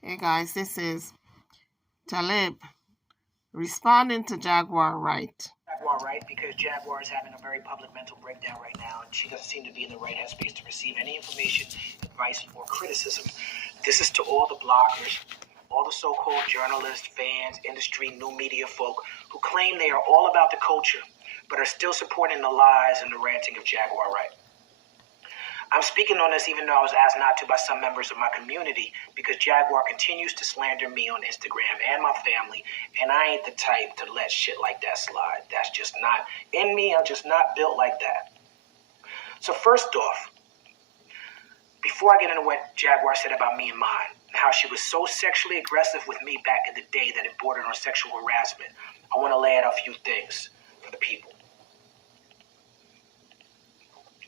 Hey guys, this is Talib responding to Jaguar Wright. Jaguar Wright, because Jaguar is having a very public mental breakdown right now, and she doesn't seem to be in the right headspace to receive any information, advice, or criticism. This is to all the bloggers, all the so-called journalists, fans, industry, new media folk who claim they are all about the culture, but are still supporting the lies and the ranting of Jaguar Wright. I'm speaking on this even though I was asked not to by some members of my community because Jaguar continues to slander me on Instagram and my family, and I ain't the type to let shit like that slide. That's just not in me. I'm just not built like that. So first off, before I get into what Jaguar said about me and mine, how she was so sexually aggressive with me back in the day that it bordered on sexual harassment, I want to lay out a few things for the people.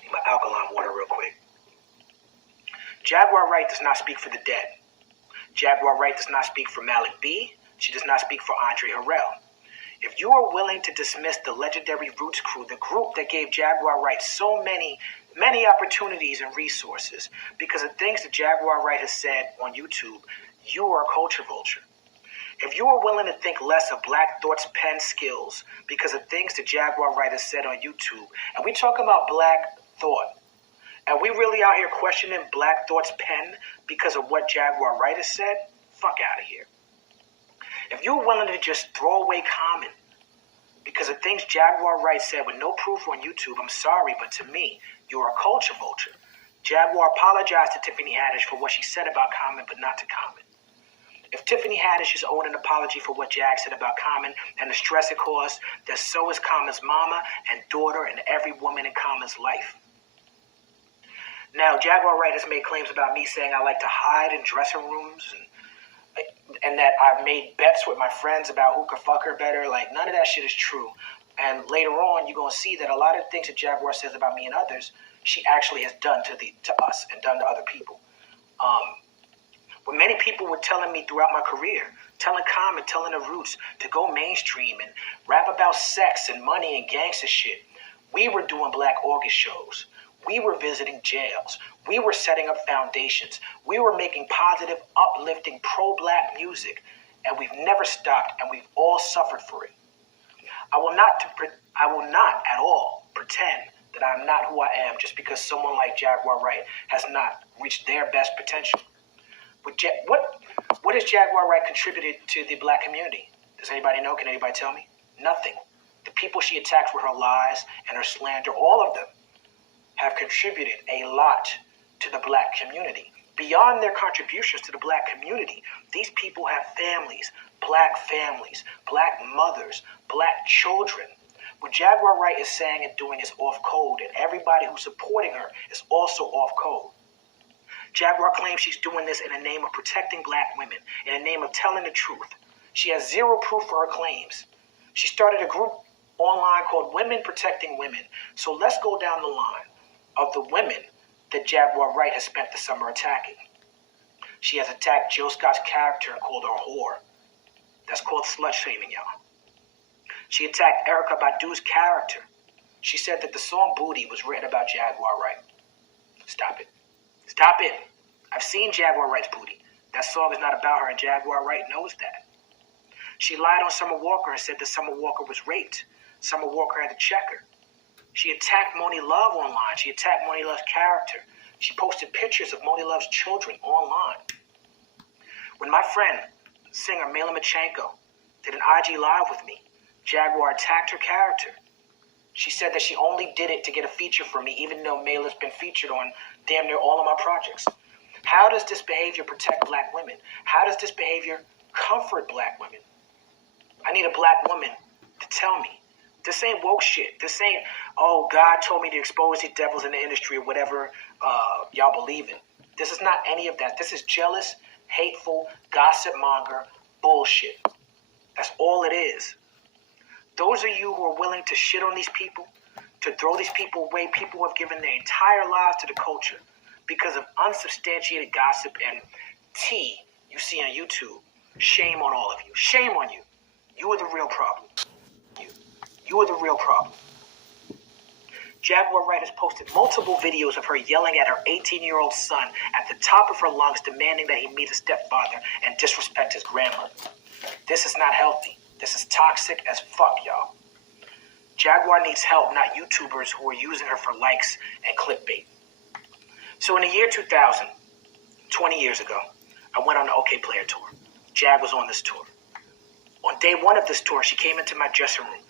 Need my alkaline water real quick. Jaguar Wright does not speak for the dead. Jaguar Wright does not speak for Malik B. She does not speak for Andre Harrell. If you are willing to dismiss the legendary Roots crew, the group that gave Jaguar Wright so many opportunities and resources, because of things that Jaguar Wright has said on YouTube, you are a culture vulture. If you are willing to think less of Black Thought's pen skills because of things that Jaguar Wright has said on YouTube, and we talk about Black Thought, and we really out here questioning Black Thought's pen because of what Jaguar Wright has said, fuck out of here. If you're willing to just throw away Common because of things Jaguar Wright said with no proof on YouTube, I'm sorry, but to me, you're a culture vulture. Jaguar apologized to Tiffany Haddish for what she said about Common, but not to Common. If Tiffany Haddish is owed an apology for what Jag said about Common and the stress it caused, then so is Common's mama and daughter and every woman in Common's life. Now, Jaguar Wright has made claims about me saying I like to hide in dressing rooms and that I've made bets with my friends about who could fuck her better. Like, none of that shit is true. And later on, you're going to see that a lot of things that Jaguar says about me and others, she actually has done to us and done to other people. When many people were telling me throughout my career, telling Common, telling the Roots to go mainstream and rap about sex and money and gangster shit, we were doing Black August shows. We were visiting jails. We were setting up foundations. We were making positive, uplifting, pro-Black music. And we've never stopped, and we've all suffered for it. I will not at all pretend that I'm not who I am just because someone like Jaguar Wright has not reached their best potential. What has Jaguar Wright contributed to the Black community? Does anybody know? Can anybody tell me? Nothing. The people she attacked with her lies and her slander, all of them, have contributed a lot to the Black community. Beyond their contributions to the Black community, these people have families, Black mothers, Black children. What Jaguar Wright is saying and doing is off code, and everybody who's supporting her is also off code. Jaguar claims she's doing this in the name of protecting Black women, in the name of telling the truth. She has zero proof for her claims. She started a group online called Women Protecting Women. So let's go down the line of the women that Jaguar Wright has spent the summer attacking. She has attacked Jill Scott's character and called her a whore. That's called slut shaming, y'all. She attacked Erykah Badu's character. She said that the song Booty was written about Jaguar Wright. Stop it. Stop it. I've seen Jaguar Wright's Booty. That song is not about her, and Jaguar Wright knows that. She lied on Summer Walker and said that Summer Walker was raped. Summer Walker had to check her. She attacked Moody Love online. She attacked Moody Love's character. She posted pictures of Moody Love's children online. When my friend, singer Mela Machenko, did an IG Live with me, Jaguar attacked her character. She said that she only did it to get a feature from me, even though Mela's been featured on damn near all of my projects. How does this behavior protect Black women? How does this behavior comfort Black women? I need a Black woman to tell me. This ain't woke shit. This ain't, oh, God told me to expose these devils in the industry or whatever y'all believe in. This is not any of that. This is jealous, hateful, gossip monger bullshit. That's all it is. Those of you who are willing to shit on these people, to throw these people away, people who have given their entire lives to the culture because of unsubstantiated gossip and tea you see on YouTube, shame on all of you. Shame on you. You are the real problem. You are the real problem. Jaguar Wright has posted multiple videos of her yelling at her 18-year-old son at the top of her lungs, demanding that he meet his stepfather and disrespect his grandmother. This is not healthy. This is toxic as fuck, y'all. Jaguar needs help, not YouTubers who are using her for likes and clickbait. So in the year 2000, 20 years ago, I went on the Okplayer tour. Jag was on this tour. On day one of this tour, she came into my dressing room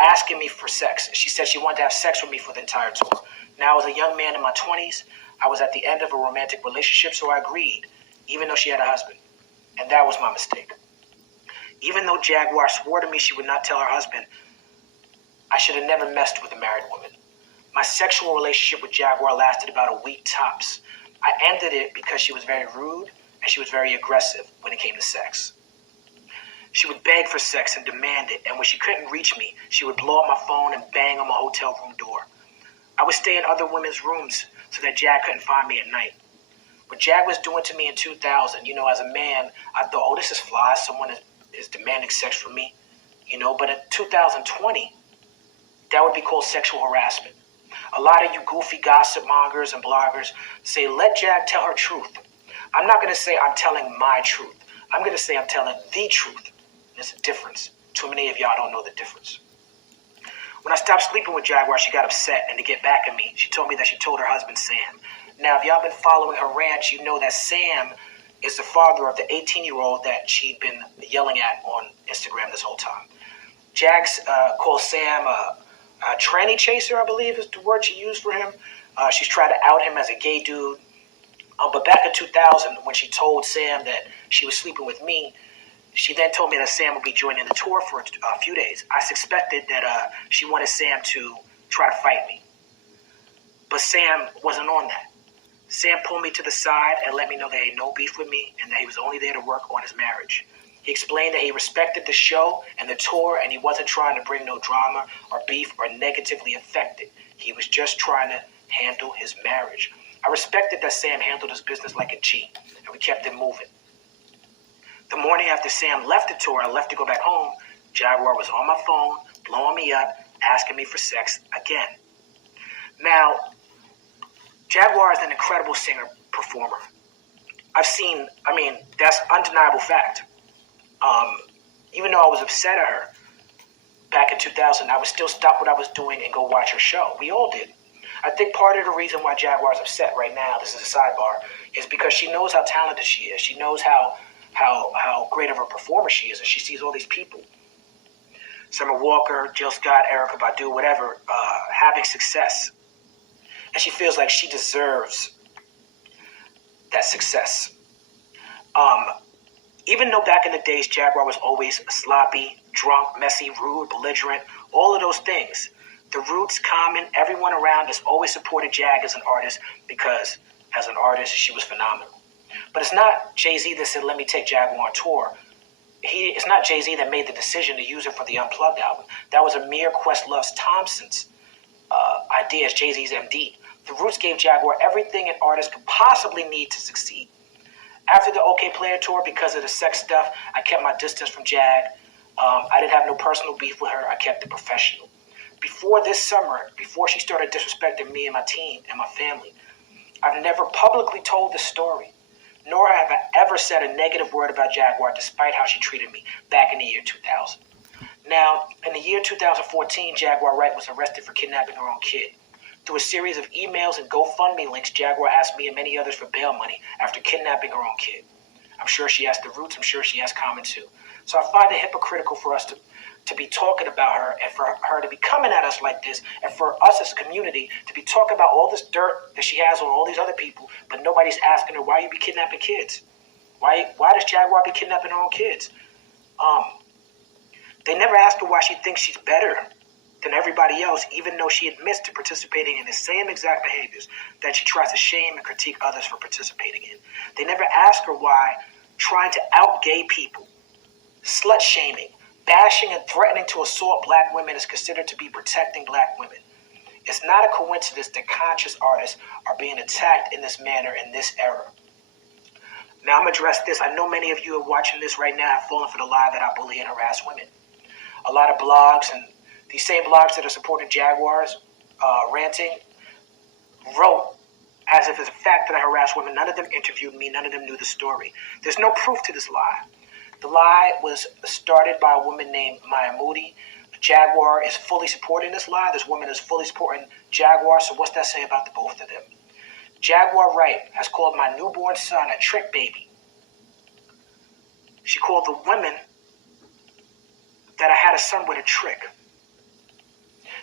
asking me for sex. She said she wanted to have sex with me for the entire tour. Now, as a young man in my 20s, I was at the end of a romantic relationship, so I agreed, even though she had a husband. And that was my mistake. Even though Jaguar swore to me she would not tell her husband, I should have never messed with a married woman. My sexual relationship with Jaguar lasted about a week tops. I ended it because she was very rude and she was very aggressive when it came to sex. She would beg for sex and demand it, and when she couldn't reach me, she would blow up my phone and bang on my hotel room door. I would stay in other women's rooms so that Jag couldn't find me at night. What Jag was doing to me in 2000, as a man, I thought, oh, this is fly. Someone is demanding sex from me, But in 2020, that would be called sexual harassment. A lot of you goofy gossip mongers and bloggers say, let Jag tell her truth. I'm not going to say I'm telling my truth. I'm going to say I'm telling the truth. There's a difference. Too many of y'all don't know the difference. When I stopped sleeping with Jaguar, she got upset, and to get back at me, she told me that she told her husband, Sam. Now, if y'all been following her rant, you know that Sam is the father of the 18-year-old that she'd been yelling at on Instagram this whole time. Jags calls Sam a tranny chaser, I believe is the word she used for him. She's tried to out him as a gay dude. But back in 2000, when she told Sam that she was sleeping with me, she then told me that Sam would be joining the tour for a few days. I suspected that she wanted Sam to try to fight me. But Sam wasn't on that. Sam pulled me to the side and let me know that he had no beef with me and that he was only there to work on his marriage. He explained that he respected the show and the tour and he wasn't trying to bring no drama or beef or negatively affect it. He was just trying to handle his marriage. I respected that Sam handled his business like a G, and we kept it moving. The morning after Sam left the tour, I left to go back home, Jaguar was on my phone, blowing me up, asking me for sex again. Now, Jaguar is an incredible singer-performer. That's undeniable fact. Even though I was upset at her back in 2000, I would still stop what I was doing and go watch her show. We all did. I think part of the reason why Jaguar is upset right now, this is a sidebar, is because she knows how talented she is. She knows how great of a performer she is, and she sees all these people, Summer Walker, Jill Scott, Erykah Badu, whatever, having success. And she feels like she deserves that success. Even though back in the days Jaguar was always sloppy, drunk, messy, rude, belligerent, all of those things, the Roots, Common, everyone around us always supported Jag as an artist because as an artist, she was phenomenal. But it's not Jay-Z that said, let me take Jaguar on tour. It's not Jay-Z that made the decision to use her for the Unplugged album. That was Amir Questlove Thompson's idea as Jay-Z's MD. The Roots gave Jaguar everything an artist could possibly need to succeed. After the Okplayer tour, because of the sex stuff, I kept my distance from Jag. I didn't have no personal beef with her. I kept it professional. Before this summer, before she started disrespecting me and my team and my family, I've never publicly told this story, nor have I ever said a negative word about Jaguar despite how she treated me back in the year 2000. Now, in the year 2014, Jaguar Wright was arrested for kidnapping her own kid. Through a series of emails and GoFundMe links, Jaguar asked me and many others for bail money after kidnapping her own kid. I'm sure she asked the Roots. I'm sure she asked Common too. So I find it hypocritical for us to be talking about her and for her to be coming at us like this and for us as a community to be talking about all this dirt that she has on all these other people, but nobody's asking her, why you be kidnapping kids? Why does Jaguar be kidnapping her own kids? They never ask her why she thinks she's better than everybody else, even though she admits to participating in the same exact behaviors that she tries to shame and critique others for participating in. They never ask her why trying to out gay people, slut shaming, bashing and threatening to assault black women is considered to be protecting black women. It's not a coincidence that conscious artists are being attacked in this manner in this era. Now I'm going to address this. I know many of you are watching this right now have fallen for the lie that I bully and harass women. A lot of blogs and these same blogs that are supporting Jaguars ranting, wrote as if it's a fact that I harassed women. None of them interviewed me. None of them knew the story. There's no proof to this lie. The lie was started by a woman named Moody. Jaguar is fully supporting this lie. This woman is fully supporting Jaguar. So what's that say about the both of them? Jaguar Wright has called my newborn son a trick baby. She called the women that I had a son with a trick.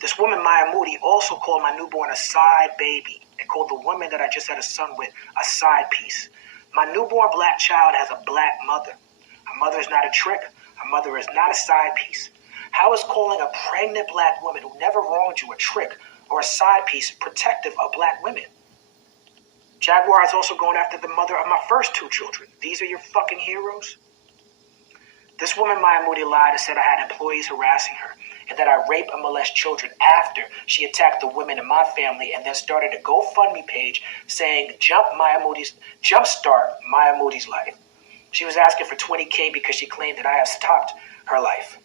This woman, Moody, also called my newborn a side baby and called the woman that I just had a son with a side piece. My newborn black child has a black mother. Her mother is not a trick. Her mother is not a side piece. How is calling a pregnant black woman who never wronged you a trick or a side piece protective of black women? Jaguar is also going after the mother of my first two children. These are your fucking heroes? This woman, Moody, lied and said I had employees harassing her and that I rape and molest children after she attacked the women in my family and then started a GoFundMe page saying jumpstart Maya Moody's life. She was asking for $20K because she claimed that I have stopped her life.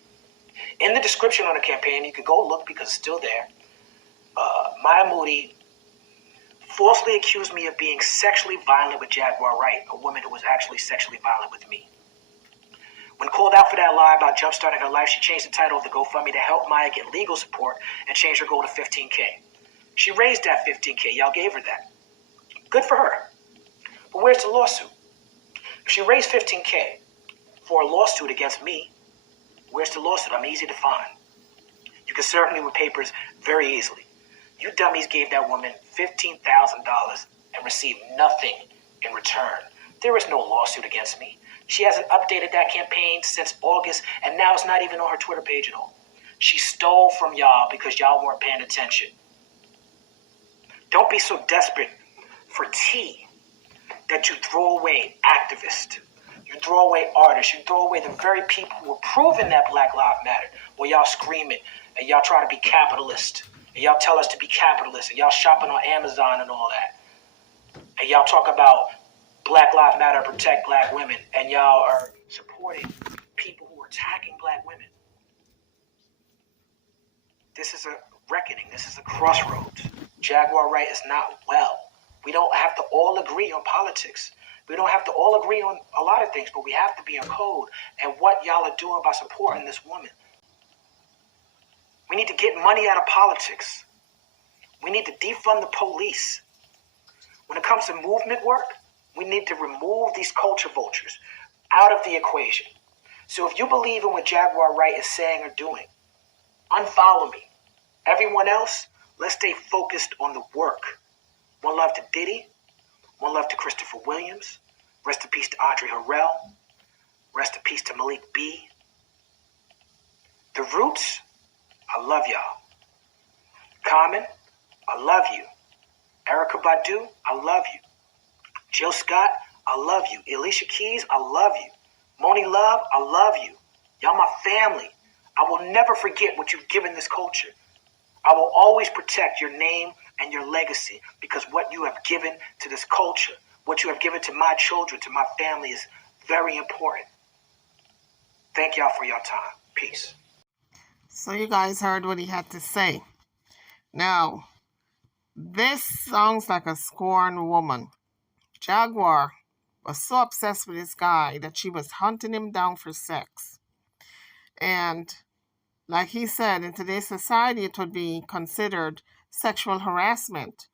In the description on the campaign, you can go look because it's still there. Maya Moody falsely accused me of being sexually violent with Jaguar Wright, a woman who was actually sexually violent with me. When called out for that lie about jumpstarting her life, she changed the title of the GoFundMe to help Maya get legal support and changed her goal to $15K. She raised that $15K. Y'all gave her that. Good for her. But where's the lawsuit? If she raised $15K for a lawsuit against me, where's the lawsuit? I'm easy to find. You can serve me with papers very easily. You dummies gave that woman $15,000 and received nothing in return. There is no lawsuit against me. She hasn't updated that campaign since August, and now it's not even on her Twitter page at all. She stole from y'all because y'all weren't paying attention. Don't be so desperate for tea that you throw away activists. You throw away artists. You throw away the very people who are proving that Black Lives Matter. Well, y'all scream it, and y'all try to be capitalist. And y'all tell us to be capitalist, and y'all shopping on Amazon and all that. And y'all talk about Black Lives Matter, protect black women, and y'all are supporting people who are attacking black women. This is a reckoning. This is a crossroads. Jaguar Wright is not well. We don't have to all agree on politics. We don't have to all agree on a lot of things, but we have to be on code and what y'all are doing by supporting this woman. We need to get money out of politics. We need to defund the police. When it comes to movement work, we need to remove these culture vultures out of the equation. So if you believe in what Jaguar Wright is saying or doing, unfollow me. Everyone else, let's stay focused on the work. One love to Diddy. One love to Christopher Williams. Rest in peace to Andre Harrell. Rest in peace to Malik B. The Roots, I love y'all. Common, I love you. Erykah Badu, I love you. Jill Scott, I love you. Alicia Keys, I love you. Moni Love, I love you. Y'all my family. I will never forget what you've given this culture. I will always protect your name and your legacy because what you have given to this culture, what you have given to my children, to my family is very important. Thank y'all for your time. Peace. So you guys heard what he had to say. Now, this sounds like a scorned woman. Jaguar was so obsessed with this guy that she was hunting him down for sex. And like he said, in today's society, it would be considered sexual harassment.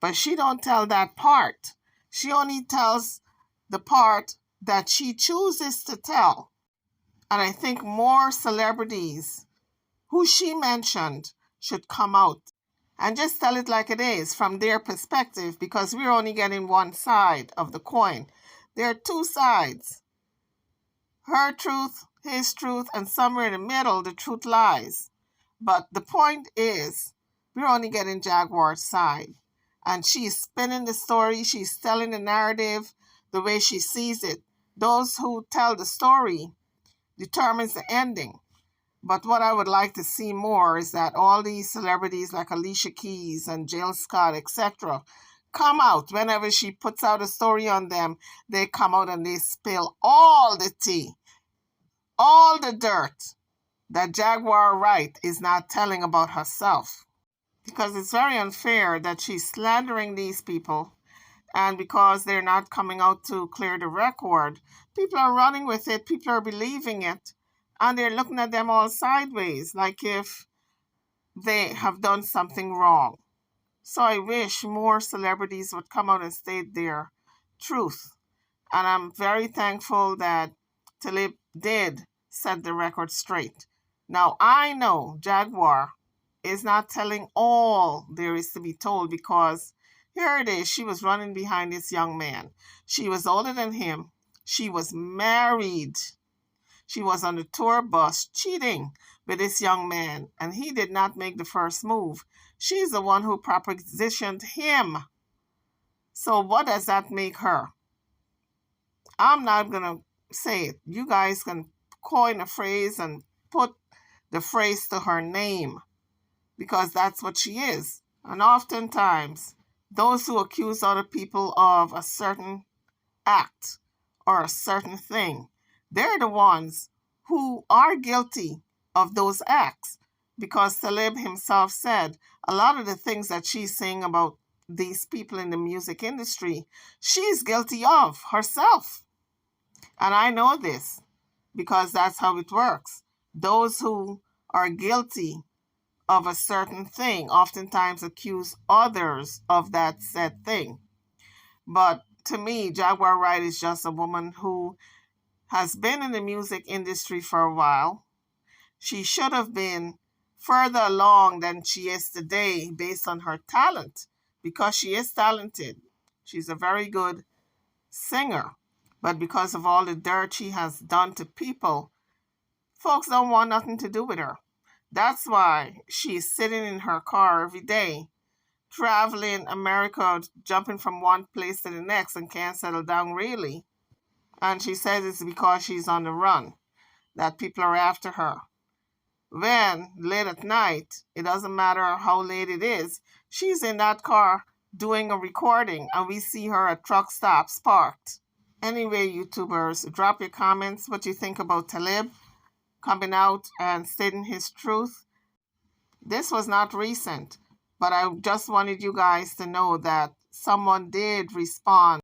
But she don't tell that part. She only tells the part that she chooses to tell. And I think more celebrities who she mentioned should come out and just tell it like it is from their perspective, because we're only getting one side of the coin. There are two sides. Her truth, his truth, and somewhere in the middle, the truth lies. But the point is, we're only getting Jaguar's side. And she's spinning the story. She's telling the narrative the way she sees it. Those who tell the story determines the ending. But what I would like to see more is that all these celebrities like Alicia Keys and Jill Scott, etc., come out. Whenever she puts out a story on them, they come out and they spill all the tea, all the dirt that Jaguar Wright is not telling about herself. because it's very unfair that she's slandering these people, and because they're not coming out to clear the record, people are running with it, people are believing it, and they're looking at them all sideways, like if they have done something wrong. So I wish more celebrities would come out and state their truth. And I'm very thankful that Talib did set the record straight. Now, I know Jaguar is not telling all there is to be told, because here it is. She was running behind this young man. She was older than him. She was married. She was on the tour bus cheating with this young man, and he did not make the first move. She's the one who propositioned him. So what does that make her? I'm not going to say it. You guys can coin a phrase and put the phrase to her name, because that's what she is. And oftentimes, those who accuse other people of a certain act or a certain thing, they're the ones who are guilty of those acts. Because Talib himself said a lot of the things that she's saying about these people in the music industry, she's guilty of herself. And I know this because that's how it works. Those who are guilty of a certain thing oftentimes accuse others of that said thing. But to me, Jaguar Wright is just a woman who has been in the music industry for a while. She should have been further along than she is today based on her talent, because she is talented. She's a very good singer. But because of all the dirt she has done to people, folks don't want nothing to do with her. That's why she's sitting in her car every day, traveling America, jumping from one place to the next and can't settle down really. And she says it's because she's on the run, that people are after her. When, late at night, it doesn't matter how late it is, she's in that car doing a recording, and we see her at truck stops parked. Anyway, YouTubers, drop your comments what you think about Talib coming out and stating his truth. This was not recent, but I just wanted you guys to know that someone did respond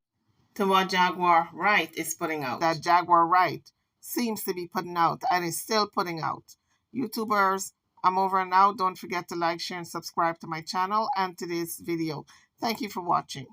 to what Jaguar Wright is putting out. That Jaguar Wright seems to be putting out and is still putting out. YouTubers, I'm over and out. Don't forget to like, share, and subscribe to my channel and to this video. Thank you for watching.